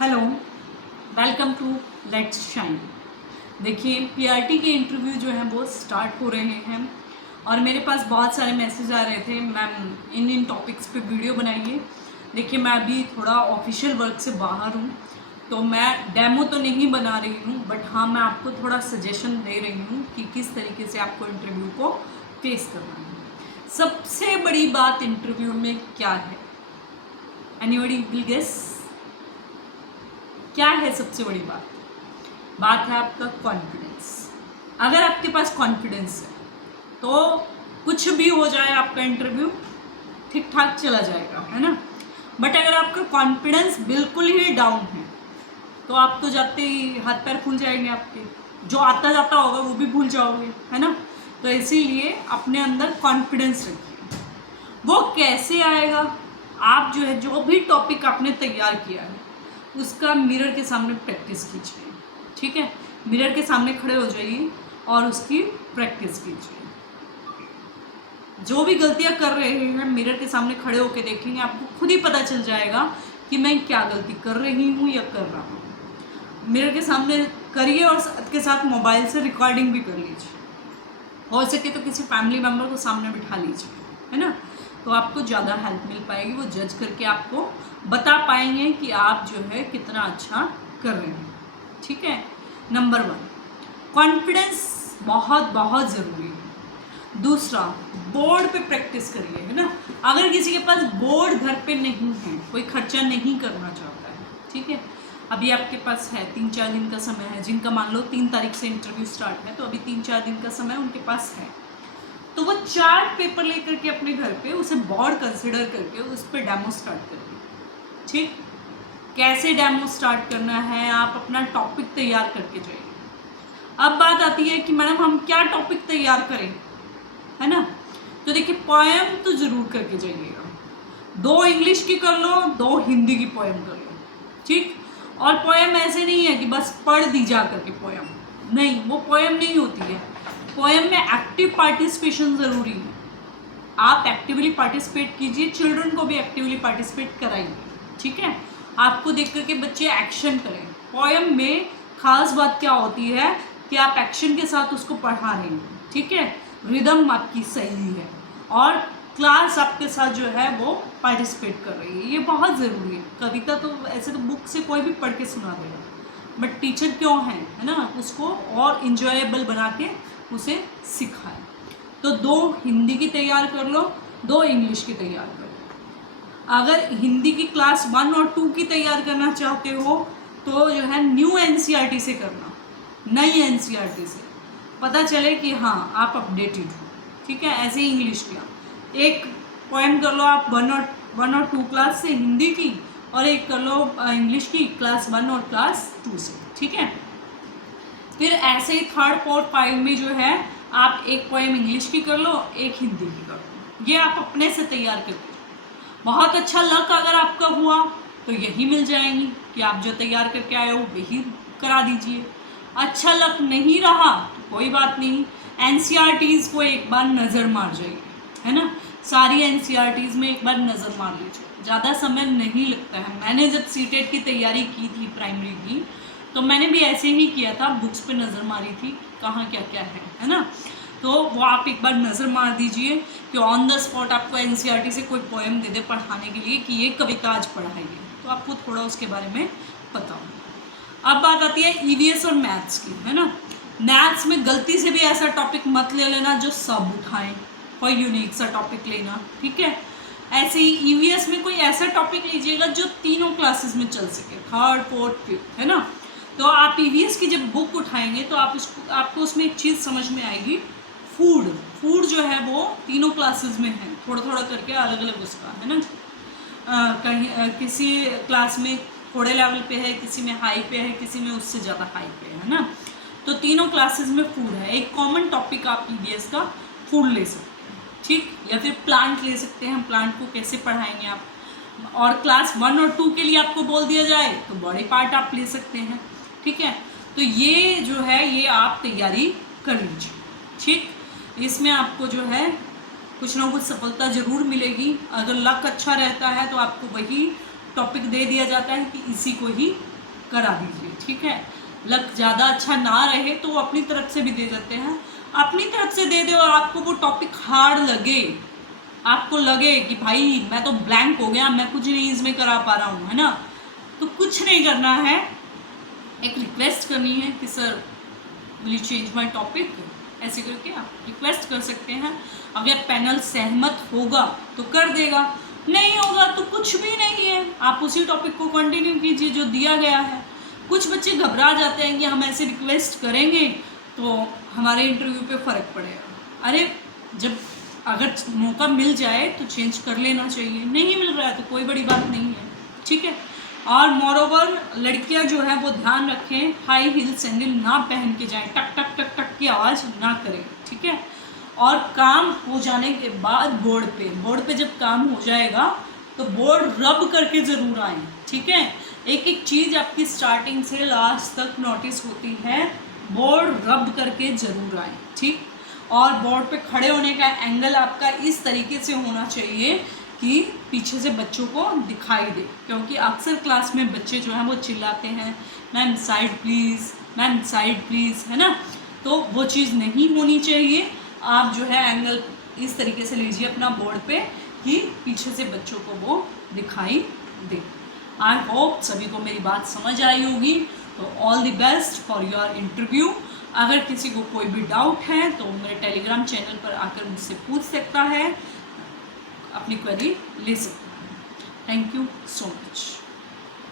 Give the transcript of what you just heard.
Hello, welcome to let's shine. देखिए, PRT के interview जो हैं वो स्टार्ट हो रहे हैं और मेरे पास बहुत सारे मैसेज आ रहे थे, मैम इन टॉपिक्स पे वीडियो बनाइए। देखिए, मैं अभी थोड़ा ऑफिशियल वर्क से बाहर हूँ, तो मैं डेमो तो नहीं बना रही हूँ, बट हाँ, मैं आपको थोड़ा सजेशन दे रही हूँ कि किस तरीके से आपको इंटरव्यू को फेस करना है। सबसे बड़ी बात इंटरव्यू में क्या है? Anybody will guess? क्या है सबसे बड़ी बात? बात है आपका कॉन्फिडेंस। अगर आपके पास कॉन्फिडेंस है तो कुछ भी हो जाए, आपका इंटरव्यू ठीक ठाक चला जाएगा, है ना। बट अगर आपका कॉन्फिडेंस बिल्कुल ही डाउन है तो आप तो जाते ही हाथ पैर फूल जाएंगे, आपके जो आता जाता होगा वो भी भूल जाओगे, है ना। तो इसीलिए अपने अंदर कॉन्फिडेंस रखिए। वो कैसे आएगा? आप जो है, जो भी टॉपिक आपने तैयार किया है उसका मिरर के सामने प्रैक्टिस कीजिए। ठीक है, मिरर के सामने खड़े हो जाइए और उसकी प्रैक्टिस कीजिए। जो भी गलतियां कर रहे हैं मिरर के सामने खड़े होकर देखेंगे, आपको खुद ही पता चल जाएगा कि मैं क्या गलती कर रही हूँ या कर रहा हूँ। मिरर के सामने करिए और साथ के साथ मोबाइल से रिकॉर्डिंग भी कर लीजिए। हो सके तो किसी फैमिली मेम्बर को सामने बिठा लीजिए, है ना। तो आपको ज़्यादा हेल्प मिल पाएगी, वो जज करके आपको बता पाएंगे कि आप जो है कितना अच्छा कर रहे हैं। ठीक है, नंबर 1 कॉन्फिडेंस बहुत बहुत ज़रूरी है। दूसरा, बोर्ड पे प्रैक्टिस करिए, है ना। अगर किसी के पास बोर्ड घर पे नहीं है, कोई खर्चा नहीं करना चाहता है, ठीक है, अभी आपके पास है 3-4 दिन का समय है, जिनका मान लो 3 तारीख से इंटरव्यू स्टार्ट है, तो अभी 3-4 दिन का समय उनके पास है, तो वो चार्ट पेपर लेकर के अपने घर पे उसे बोर्ड कंसिडर करके उस पर डेमो स्टार्ट करिए। ठीक, कैसे डेमो स्टार्ट करना है, आप अपना टॉपिक तैयार करके जाइए। अब बात आती है कि मैडम हम क्या टॉपिक तैयार करें, है ना। तो देखिए, पोएम तो जरूर करके जाइएगा। 2 इंग्लिश की कर लो, 2 हिंदी की पोएम कर लो। ठीक, और पोएम ऐसे नहीं है कि बस पढ़ दी जा करके पोएम, नहीं, वो पोएम नहीं होती है। पोएम में एक्टिव पार्टिसिपेशन ज़रूरी है। आप एक्टिवली पार्टिसिपेट कीजिए, चिल्ड्रन को भी एक्टिवली पार्टिसिपेट कराइए। ठीक है, आपको देख करके बच्चे एक्शन करें। पोएम में खास बात क्या होती है कि आप एक्शन के साथ उसको पढ़ा रहे हैं। ठीक है, रिदम आपकी सही है और क्लास आपके साथ जो है वो पार्टिसिपेट कर रही है, ये बहुत ज़रूरी है। कविता तो ऐसे तो बुक से कोई भी पढ़ के सुना देगा, बट टीचर क्यों है ना, उसको और इंजॉयबल बना के उसे सिखाए। तो 2 हिंदी की तैयार कर लो, 2 इंग्लिश की तैयार कर लो। अगर हिंदी की क्लास 1 और 2 की तैयार करना चाहते हो तो जो है न्यू एनसीईआरटी से करना, नई एनसीईआरटी से, पता चले कि हाँ आप अपडेटेड हो। ठीक है, ऐसे ही इंग्लिश का एक पॉइंट कर लो आप 1 और 2 क्लास से हिंदी की, और एक कर लो इंग्लिश की क्लास 1 और क्लास 2 से। ठीक है, फिर ऐसे ही 3rd 4th 5 में जो है आप एक पोएम इंग्लिश की कर लो, एक हिंदी की कर लो। ये आप अपने से तैयार करके, बहुत अच्छा लक अगर आपका हुआ तो यही मिल जाएंगी कि आप जो तैयार करके आए हो वही करा दीजिए। अच्छा लक नहीं रहा तो कोई बात नहीं, एनसीईआरटीज़ को एक बार नज़र मार जाइए, है ना। सारी एनसीईआरटीज़ में एक बार नज़र मार लीजिए, ज़्यादा समय नहीं लगता है। मैंने जब सीटेट की तैयारी की थी प्राइमरी की, तो मैंने भी ऐसे ही किया था, बुक्स पे नज़र मारी थी कहाँ क्या क्या है ना। तो वो आप एक बार नज़र मार दीजिए कि ऑन द स्पॉट आपको एनसीईआरटी से कोई पोएम दे दे पढ़ाने के लिए कि ये कविता आज पढ़ाइए, तो आपको थोड़ा उसके बारे में पता हो। अब बात आती है ईवीएस और मैथ्स की, है ना। मैथ्स में गलती से भी ऐसा टॉपिक मत ले लेना जो सब उठाएं, कोई यूनिक सा टॉपिक लेना। ठीक है, ऐसे ही ईवीएस में कोई ऐसा टॉपिक लीजिएगा जो तीनों क्लासेस में चल सके, 3rd 4th 5th, है ना। तो आप ईवीएस की जब बुक उठाएंगे तो आपको उसमें एक चीज़ समझ में आएगी, फूड जो है वो तीनों क्लासेस में है, थोड़ा थोड़ा करके अलग अलग उसका, है ना। कहीं किसी क्लास में थोड़े लेवल पे है, किसी में हाई पे है, किसी में उससे ज़्यादा हाई पे है ना। तो तीनों क्लासेस में फूड है। एक कॉमन टॉपिक आप ईवीएस का फूड ले सकते हैं, ठीक, या फिर प्लांट ले सकते हैं, प्लांट को कैसे पढ़ाएंगे आप। और क्लास 1 और 2 के लिए आपको बोल दिया जाए तो बॉडी पार्ट आप ले सकते हैं। ठीक है, तो ये जो है ये आप तैयारी कर लीजिए। ठीक, इसमें आपको जो है कुछ ना कुछ सफलता ज़रूर मिलेगी। अगर लक अच्छा रहता है तो आपको वही टॉपिक दे दिया जाता है कि इसी को ही करा दीजिए, ठीक है। लक ज़्यादा अच्छा ना रहे तो वो अपनी तरफ से भी दे देते हैं, अपनी तरफ से दे दे और आपको वो टॉपिक हार्ड लगे, आपको लगे कि भाई मैं तो ब्लैंक हो गया, मैं कुछ नहीं इसमें करा पा रहा हूँ, है ना, तो कुछ नहीं करना है, एक रिक्वेस्ट करनी है कि sir will you change my topic, ऐसे करके आप रिक्वेस्ट कर सकते हैं। अगर पैनल सहमत होगा तो कर देगा, नहीं होगा तो कुछ भी नहीं है, आप उसी टॉपिक को कंटिन्यू कीजिए जो दिया गया है। कुछ बच्चे घबरा जाते हैं कि हम ऐसे रिक्वेस्ट करेंगे तो हमारे इंटरव्यू पे फ़र्क पड़ेगा। अरे जब अगर मौका मिल जाए तो चेंज कर लेना चाहिए, नहीं मिल रहा है तो कोई बड़ी बात नहीं है, ठीक है। और मोरोवर लड़कियां जो है वो ध्यान रखें, हाई हील सैंडल ना पहन के जाएं, टक टक टक टक की आवाज़ ना करें, ठीक है। और काम हो जाने के बाद बोर्ड पे जब काम हो जाएगा तो बोर्ड रब करके ज़रूर आएँ, ठीक है। एक एक चीज़ आपकी स्टार्टिंग से लास्ट तक नोटिस होती है, बोर्ड रब करके ज़रूर आएँ, ठीक। और बोर्ड पे खड़े होने का एंगल आपका इस तरीके से होना चाहिए कि पीछे से बच्चों को दिखाई दे, क्योंकि अक्सर क्लास में बच्चे जो हैं वो चिल्लाते हैं ma'am side please, ma'am side please, है ना, तो वो चीज़ नहीं होनी चाहिए। आप जो है एंगल इस तरीके से लीजिए अपना बोर्ड पे कि पीछे से बच्चों को वो दिखाई दे। आई होप सभी को मेरी बात समझ आई होगी, तो all the best for your interview. अगर किसी को कोई भी डाउट है तो मेरे टेलीग्राम चैनल पर आकर मुझसे पूछ सकता है, अपनी क्वेरी ले सकता है। Thank you so much.